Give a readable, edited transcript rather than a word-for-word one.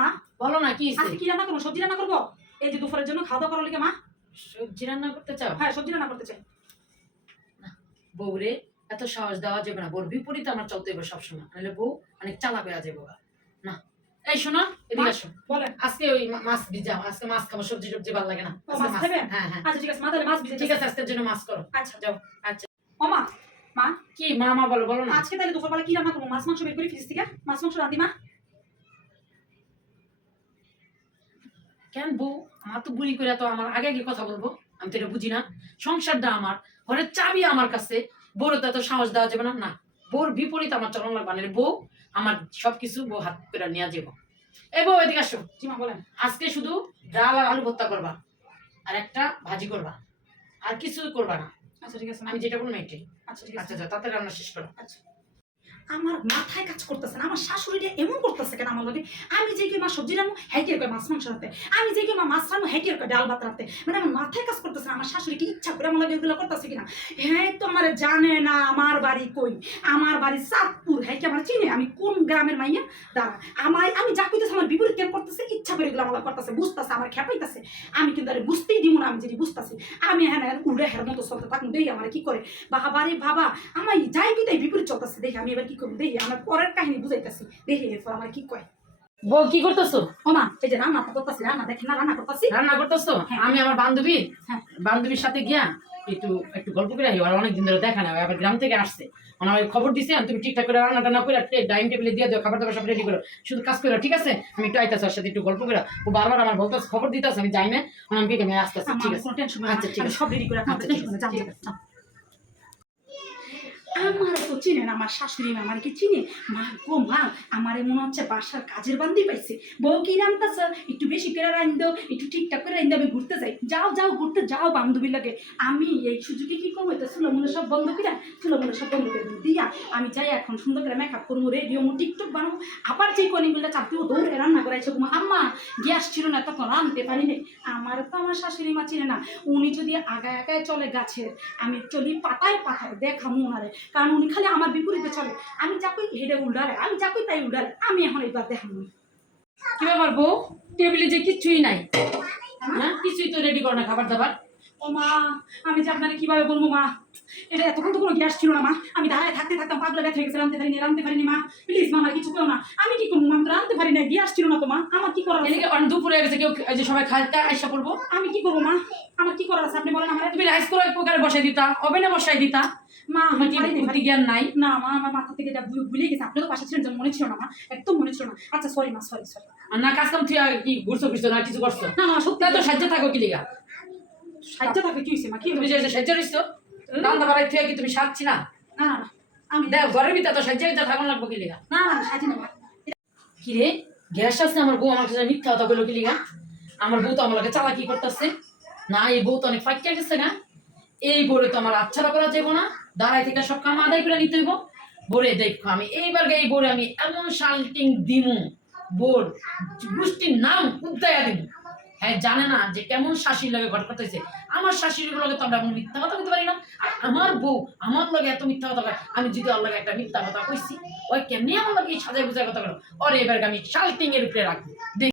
মা বলো না কি আজকে কি রান্না করবো? সবজি রান্না করবো। এই যে দুপুরের জন্য খাওয়া দাওয়া করার লিগে মা। সবজি রান্না করতে চাও? হ্যাঁ সবজি রান্না করতে চাই। বউরে এত সাহস দেওয়া যাবে না, বউর বিপরীতে আমার চলতে হবে সবসময়, নাহলে বউ অনেক চালাক হয়ে যাবে না। এই শোনো, এদিকে আসো। বলেন। আজকে ওই মাছ ভিজাও, আজকে মাছ খাবো, সবজি টবজি ভালো লাগে না। মাছ খাবে? হ্যাঁ হ্যাঁ আচ্ছা ঠিক আছে মা, তাহলে মাছ ভিজে ঠিক আছে, আজকের জন্য মাছ করো। আচ্ছা যাও। আচ্ছা ও মা, মা কি মা মা বলো, বলো না। আজকে তাহলে দুপুরবেলা কি রান্না করবো? মাছ মাংস বের করি ফ্রিজ থেকে, মাছ মাংস রাঁধি মা। কেন বউ, আমার তো বুড়ি করে তো আমার আগে আগে কথা বলবো? আমি তো এটা বুঝি না। সংসারটা আমার, ঘরের চাবি আমার কাছে, বউর তো এত সাহস দেওয়া যাবে না। না, বউর বিপরীত আমার চরণ লাগবে, মানে বউ আমার সবকিছু বউ হাত করে নিয়ে যাবো। এই বউ এদিকে আসো। জি মা বলেন। আজকে শুধু ডাল আর আলু ভর্তা করবা, আর একটা ভাজি করবা, আর কিছু করবা না। আচ্ছা ঠিক আছে আমি যেটা বলবো এটাই। আচ্ছা ঠিক আছে। আচ্ছা যাও, তাড়াতাড়ি রান্না শেষ করো। আচ্ছা আমার মাথায় কাজ করতেছে না, আমার শাশুড়িটা এমন করতেছে কেন আমার লগে? আমি যে কি মা সবজি রান্না হ্যাঁ কয় মাছ মাংস রাতে, আমি যে কি মা মাছ রান্না হ্যাঁ কয় ডাল ভাত রাতে, মানে আমার মাথায় কাজ করতেছে না আমার শাশুড়ি কি ইচ্ছা করে আমার লগে এগুলো করতেছে কিনা। হ্যাঁ তো আমার জানে না আমার বাড়ি কই, আমার বাড়ি চাঁদপুর। হ্যাঁ কি আমার চিনে আমি কোন গ্রামের মাইয়া? দাঁড়া আমি যা কইতেছে আমার বিপরীত কেন করতেছে, ইচ্ছা করে এগুলো আমার করতেছে, বুঝতেছে আমার খেপাইতেছে। আমি কিন্তু আরে বুঝতেই দিব না, আমি যদি বুঝতেছি আমি হ্যাঁ উড়ে হের মতো চলতে থাকুন, দেখি আমার কি করে। বাবারে বাবা আমার যাই কি তাই বিপরীত চলতেছে, দেখি আমি এবার কি করবো, দেখি আমার পরের কাহিনী বুঝাইতেছি, দেখি এরপর আমার কি কয়। বউ কি করতেছো? ও মা এই যে রান্না করতেছি, রান্না দেখেন না রান্না করতেছি। রান্না করতেছো? হ্যাঁ। আমি আমার হ্যাঁ। বান্ধবীর সাথে গিয়া একটু একটু গল্প করে আই, আর অনেকদিন ধরে দেখা নাই, আবার গ্রাম থেকে আসছে, আমার খবর দিছে তুমি ঠিকঠাক করে রান্না টান্না করে ডাইনিং টেবিলে দিয়ে দাও, খাবার দাবার সব রেডি করো, শুধু কাজ করো, ঠিক আছে? আমি একটু আইতাছি, ওর সাথে একটু গল্প করে। ও বারবার আমার বলতেছে, খবর দিতেছে, আমি যাই না, আমি বিকে আমি আসতেছি, ঠিক আছে? টেনশন আচ্ছা ঠিক আছে, সব রেডি করে আচ্ছা ঠিক আছে, ঠিক আছে। আমার তো চিনে না আমার শাশুড়ি মা, আমার কি চিনে? মা গো মা, আমারে মনে হচ্ছে বাসার কাজের বান্দি পাইছে। বউ কি রান্তাছ, একটু বেশি করে রাইন দাও, একটু ঠিকঠাক করে রাইন দাও, আমি ঘুরতে যাই। যাও যাও ঘুরতে যাও বান্ধবীর লাগে। আমি এই সুযোগে কি করবো, এটা চুলোমুলো সব বন্ধ করে, চুলোমুলো সব বন্ধ করে দিয়া আমি যাই এখন সুন্দর করে মেকআপ করবো, রেডিও মো টিকটক বানাবো। আবার যে কলিগুলো চাপতেও দৌড়ে রান্না করাইছে। আম্মা গ্যাস ছিল না তখন রাঁধতে পারিনি। আমার তো আমার শাশুড়ি মা চিনে না, উনি যদি আগায় আগায় চলে গাছের, আমি চলি পাতায় পাতায় দেখামো ওনারে, কারণ উনি খালি আমার বিপরীতে চলে। আমি যা কই হেডে উল্ডারে, আমি যা কই তাই উল্ডারে। আমি এখন এইবার দেখাবো। কি ব্যাপার বউ, টেবিলে যে কিছুই নাই? হ্যাঁ কিছুই তো রেডি করো না খাবার দাবার। ও মা আমি যে আপনাকে কিভাবে বলবো মা, এটা এতক্ষণ তো কোনো গ্যাস ছিল না মা, আমি দাঁড়ায় থাকতে থাকতাম পাগলা ব্যথা হয়ে গেছে, রাঁধতে পারিনি মা। প্লিজ মা আমার কিছু করো না, আমি কি করবো মা, আমি তো রাঁধতে পারি না, গ্যাস ছিল না তো মা, আমার কি করার আছে? এদিকে অনেক দুপুর হয়ে গেছে, কেউ এই যে সবাই খাইতে আইসা পড়বো। আমি কি করবো মা, আমার কি করার আছে আপনি বলেন আমার। তুমি রাইস কুকারে বসাই দিতা, ওভেনে বসাই দিতা। মা আমার কি বুদ্ধি জ্ঞান নাই? না মা আমার মাথা থেকে যা ভুলে গেছে, আপনি তো পাশে ছিলেন, মনে ছিল না মা, একদম মনে ছিল না। আচ্ছা সরি মা, সরি সরি। আর না কাজ কাম তুই কি ঘুরছো ফিরছো না কিছু করছো? না না সত্যি তো সাহায্য থাকো কি লিগা? সাহায্য থাকে কি হয়েছে মা, কি তুমি যে সাহায্য রইছো রান্না বাড়াই তুই কি তুমি সাচ্ছি না? না না আমি দেখ ঘরের ভিতরে তো সাহায্য থাকুন লাগবো কি লিগা? না না সাহায্য না মা। কি রে গ্যাস আছে, আমার বউ আমার কাছে মিথ্যা কথা কইলো কি লিগা? আমার বউ তো আমার লগে চালাকি করতেছে না, এই বউ তো অনেক ফাইকা গেছে না। এই বউরে তো আমার আচ্ছা করা যাবো না, দাঁড়াই থেকে সব কাম আদায় করে নিতে হইব। বলে দেখো আমি এইবার এই বউরে আমি এমন শাল্টিং দিমু, বোর গোষ্ঠীর নাম উদ্দায়া দিব। হ্যাঁ জানে না যে কেমন শাশুড়ির লগে ঘটনা করতেছে। আমার শাশুড়ির লগে তো আমরা এমন মিথ্যা কথা বলতে পারি না, আর আমার বউ আমার লগে এত মিথ্যা কথা কয়। আমি যদি ওর লগে একটা মিথ্যা কথা কইছি, ওই কেমনি আমার লগে সাজায় বুঝায় কথা বলো, ওর এবার আমি শাল্টিং এর উপরে রাখবো।